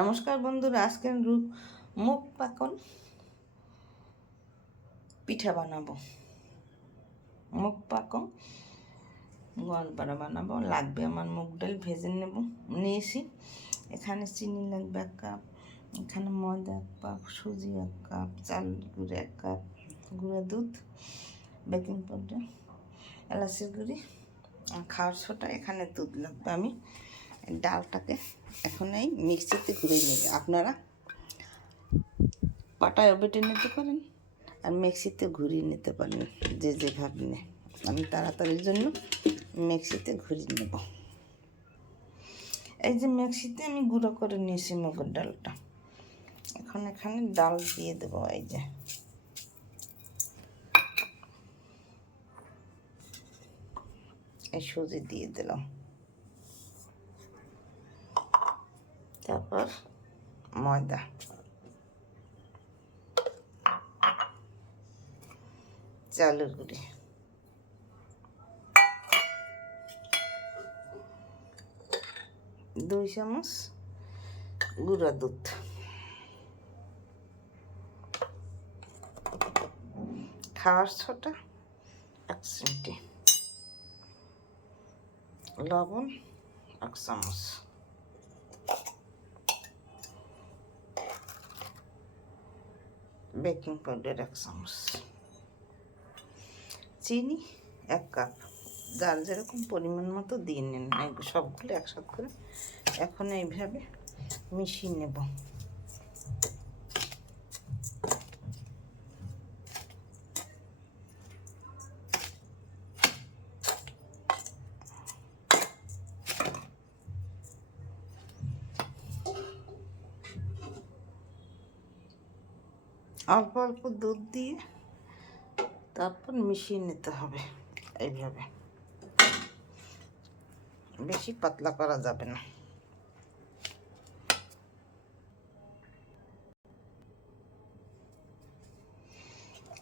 নমস্কার বন্ধুরা, আজকের মুগ পাকন পিঠা বানাবো। মুগ পাকন গোয়ালপাড়া বানাবো। লাগবে আমার মুগ ডাল ভেজে নিয়েছি। এখানে চিনি লাগবে 1 কাপ, এখানে ময়দা 1 কাপ, সুজি 1 কাপ, চাল গুঁড়ো 1 কাপ, গুঁড়ো দুধ, বেকিং পাউডার, এলাচের গুঁড়ি, খাওয়ার সোডা। এখানে দুধ লাগবে। আমি ডালটাকে এখন এই মিক্সিতে ঘুরিয়ে নেব। আপনারা পাটায় বেটে নিতে পারেন আর মিক্সিতে ঘুরিয়ে নিতে পারেন, যে যেভাবে নেয়। আমি তাড়াতাড়ির জন্য মিক্সিতে ঘুরিয়ে নেব। এই যে মিক্সিতে আমি গুঁড়ো করে নিয়েছি মুগের ডালটা। এখন এখানে ডাল দিয়ে দেবো। এই যে এই সুজি দিয়ে দিলাম, তারপর ময়দা, চালের গুঁড়ি, দুই চামচ গুঁড়া দুধ, খাওয়ার সোডা 1 চিমটি, লবণ 1 চামচ, বেকিং পাউডার 1 চামচ, চিনি 1 কাপ। যার যেরকম পরিমাণ মতো দিয়ে নিন, সবগুলো একসাথে করে এখন এইভাবে মিশিয়ে নেব। অল্প অল্প দুধ দিয়ে তারপর মিশিয়ে নিতে হবে। এইভাবে বেশি পাতলা করা যাবে না।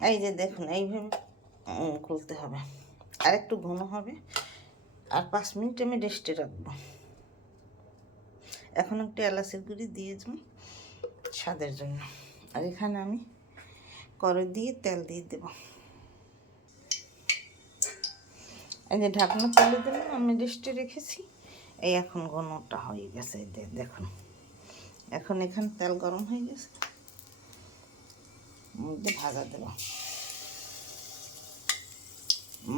এই যে দেখুন, এইভাবে খুলতে হবে। আর একটু ঘন হবে। আর 5 মিনিট আমি রেস্টে রাখবো। এখন একটু এলাচের গুঁড়ি দিয়ে দিই স্বাদের জন্য। আর এখানে আমি কড়াই দিয়ে তেল দিয়ে দেব। এই যে ঢাকনা তুলে দিলাম, আমি রেস্টে রেখেছি। এই এখন ঘনটা হয়ে গেছে। দেখুন, এখন এখানে তেল গরম হয়ে গেছে, মধ্যে ভাজা দেব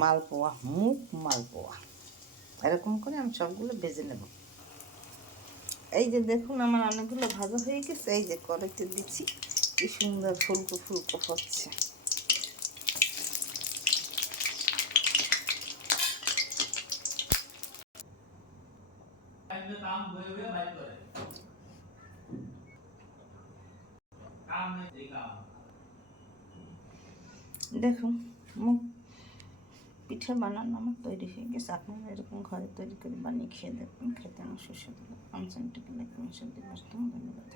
মালপোয়া, মুগ মালপোয়া। এরকম করে আমি সবগুলো ভেজে নেব। এই যে দেখুন, আমার অনেকগুলো ভাজা হয়ে গেছে। এই যে কড়াইতে দিচ্ছি, কি সুন্দর ফুলকো ফুলকো হচ্ছে। দেখুন, মুগ পিঠা বানানো আমার তৈরি হয়ে গেছে। আপনারা এরকম ঘরে তৈরি করে বানিয়ে খেয়ে দেখুন। খেতে আমার সুস্বাদু। আমার চ্যানেলটিকে লাইক, কমেন্ট, শেয়ার দিয়ে পাশে থাকুন। ধন্যবাদ।